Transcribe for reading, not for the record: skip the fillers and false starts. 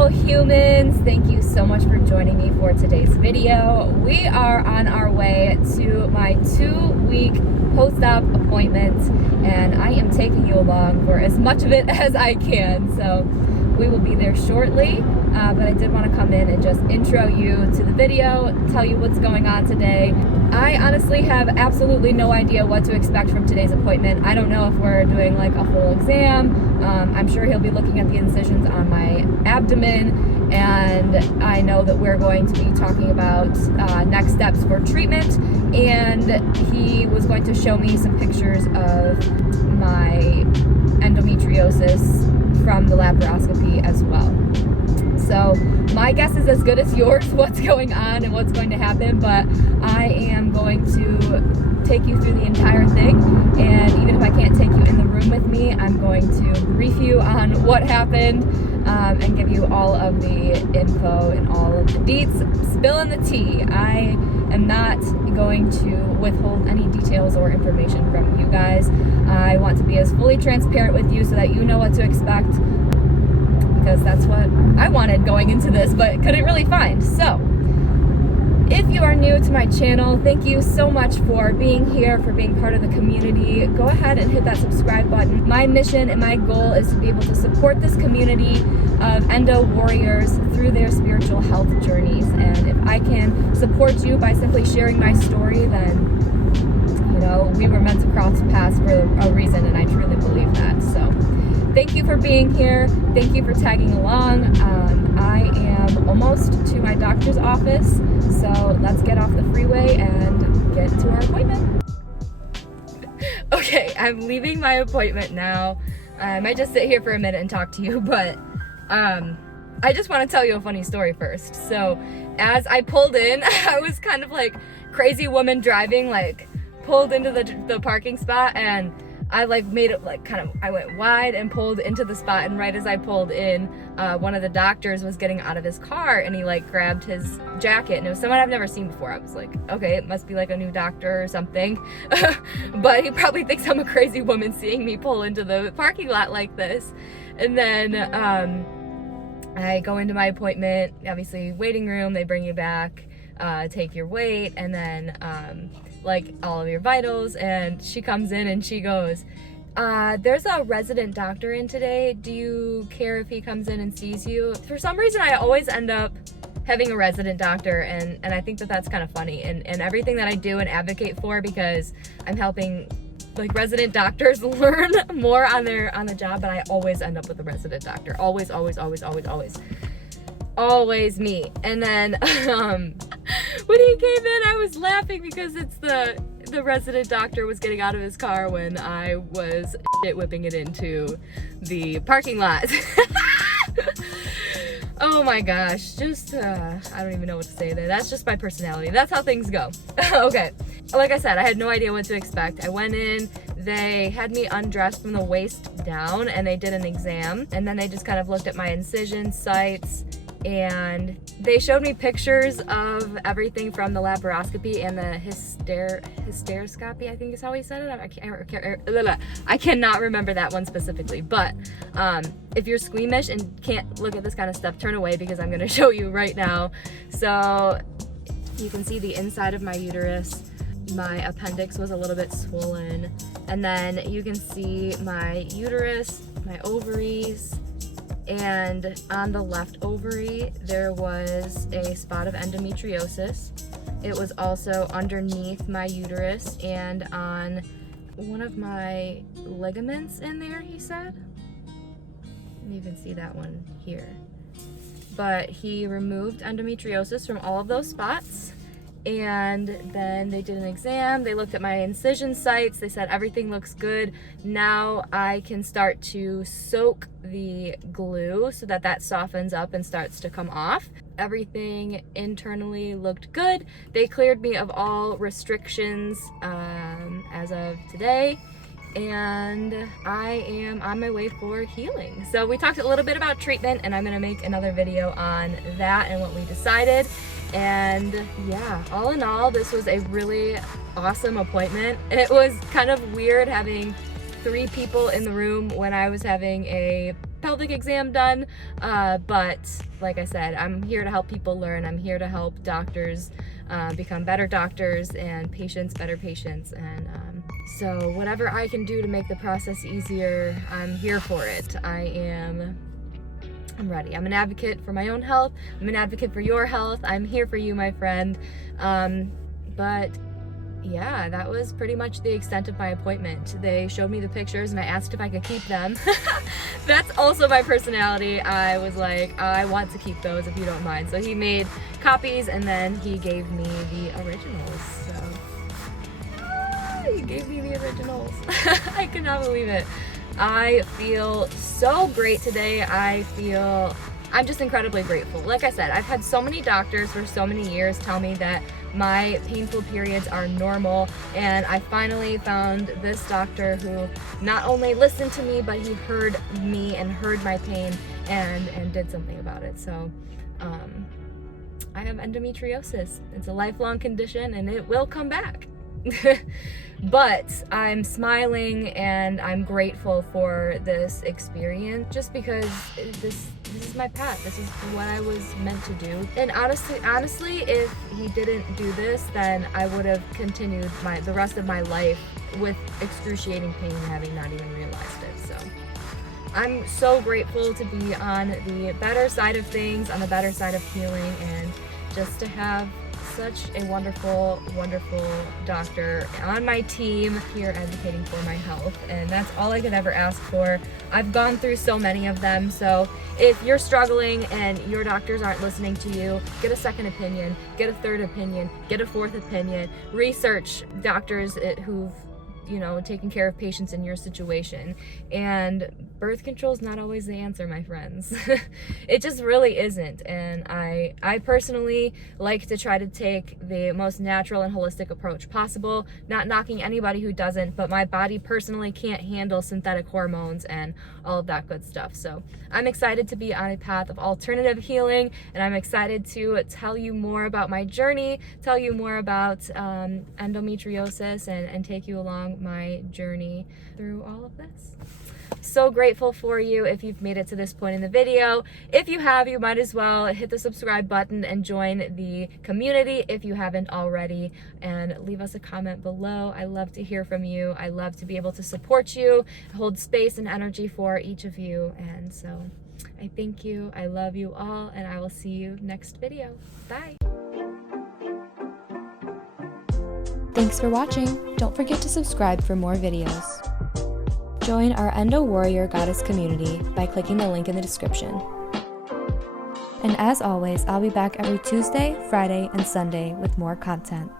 beautiful humans. Thank you so much for joining me for today's video. We are on our way to my 2-week post-op appointment, and I am taking you along for as much of it as I can. So we will be there shortly, but I did want to come in and just intro you to the video, tell you what's going on today. I honestly have absolutely no idea what to expect from today's appointment. I don't know if we're doing like a full exam. I'm sure he'll be looking at the incisions on my abdomen, and I know that we're going to be talking about next steps for treatment, and he was going to show me some pictures of my endometriosis from the laparoscopy as well. So my guess is as good as yours what's going on and what's going to happen, but I am going to take you through the entire thing, and even if I can't take you in the room with me, I'm going to brief you on what happened and give you all of the info and all of the deets, spilling the tea. I am not going to withhold any details or information from you guys. I want to be as fully transparent with you so that you know what to expect, because that's what I wanted going into this, but couldn't really find. So if you are new to my channel, thank you so much for being here, for being part of the community. Go ahead and hit that subscribe button. My mission and my goal is to be able to support this community of Endo Warriors through their spiritual health journeys. And if I can support you by simply sharing my story, then, you know, we were meant to cross paths for a reason, and I truly believe that. So thank you for being here. Thank you for tagging along. I am almost to my doctor's office, so let's get off the freeway and get to our appointment. Okay, I'm leaving my appointment now. I might just sit here for a minute and talk to you, but I just want to tell you a funny story first. So as I pulled in, I was kind of like crazy woman driving, like pulled into the parking spot, and I like made it like kind of, I went wide and pulled into the spot, and right as I pulled in, one of the doctors was getting out of his car, and he like grabbed his jacket, and it was someone I've never seen before. I was like, okay, it must be like a new doctor or something. But he probably thinks I'm a crazy woman seeing me pull into the parking lot like this. And then I go into my appointment, obviously waiting room, they bring you back, take your weight, and then like all of your vitals, and she comes in and she goes, there's a resident doctor in today. Do you care if he comes in and sees you? For some reason, I always end up having a resident doctor, and I think that that's kind of funny, and everything that I do and advocate for, because I'm helping like resident doctors learn more on the job, but I always end up with a resident doctor. Always me. And then when he came in, I was laughing because it's the resident doctor was getting out of his car when I was shit whipping it into the parking lot. Oh my gosh, just I don't even know what to say there. That's just my personality. That's how things go. Okay, like I said, I had no idea what to expect. I went in, they had me undressed from the waist down, and they did an exam, and then they just kind of looked at my incision sites, and they showed me pictures of everything from the laparoscopy and the hysteroscopy, I think is how he said it. I cannot remember that one specifically, but if you're squeamish and can't look at this kind of stuff, turn away, because I'm going to show you right now. So you can see the inside of my uterus. My appendix was a little bit swollen, and then you can see my uterus, my ovaries, and on the left ovary there was a spot of endometriosis. It was also underneath my uterus and on one of my ligaments in there, he said. You can see that one here. But he removed endometriosis from all of those spots, and then they did an exam. They looked at my incision sites. They said everything looks good. Now I can start to soak the glue so that softens up and starts to come off. Everything internally looked good. They cleared me of all restrictions as of today, and I am on my way for healing. So we talked a little bit about treatment, and I'm gonna make another video on that and what we decided. And yeah, all in all, this was a really awesome appointment. It was kind of weird having 3 people in the room when I was having a pelvic exam done, but like I said, I'm here to help people learn. I'm here to help doctors become better doctors and patients better patients, and so whatever I can do to make the process easier, I'm here for it. I'm ready. I'm an advocate for my own health. I'm an advocate for your health. I'm here for you, my friend. But yeah, that was pretty much the extent of my appointment. They showed me the pictures and I asked if I could keep them. That's also my personality. I was like, I want to keep those if you don't mind. So he made copies and then he gave me the originals. So he gave me the originals. I could not believe it. I feel so great today. I'm just incredibly grateful. Like I said, I've had so many doctors for so many years tell me that my painful periods are normal, and I finally found this doctor who not only listened to me, but he heard me and heard my pain and did something about it. So I have endometriosis. It's a lifelong condition and it will come back. But I'm smiling and I'm grateful for this experience, just because this is my path. This is what I was meant to do. And honestly, if he didn't do this, then I would have continued the rest of my life with excruciating pain, having not even realized it. So I'm so grateful to be on the better side of things, on the better side of healing, and just to have such a wonderful, wonderful doctor on my team here advocating for my health, and that's all I could ever ask for. I've gone through so many of them, so if you're struggling and your doctors aren't listening to you, get a second opinion, get a third opinion, get a fourth opinion, research doctors who've taking care of patients in your situation. And birth control is not always the answer, my friends. It just really isn't. And I personally like to try to take the most natural and holistic approach possible, not knocking anybody who doesn't, but my body personally can't handle synthetic hormones and all of that good stuff. So I'm excited to be on a path of alternative healing, and I'm excited to tell you more about my journey, tell you more about endometriosis, and take you along my journey through all of this. So grateful for you if you've made it to this point in the video. If you have, you might as well hit the subscribe button and join the community if you haven't already, and leave us a comment below. I love to hear from you. I love to be able to support you, hold space and energy for each of you. And so I thank you. I love you all, and I will see you next video. Bye. Thanks for watching. Don't forget to subscribe for more videos. Join our Endo Warrior Goddess community by clicking the link in the description. And as always, I'll be back every Tuesday, Friday, and Sunday with more content.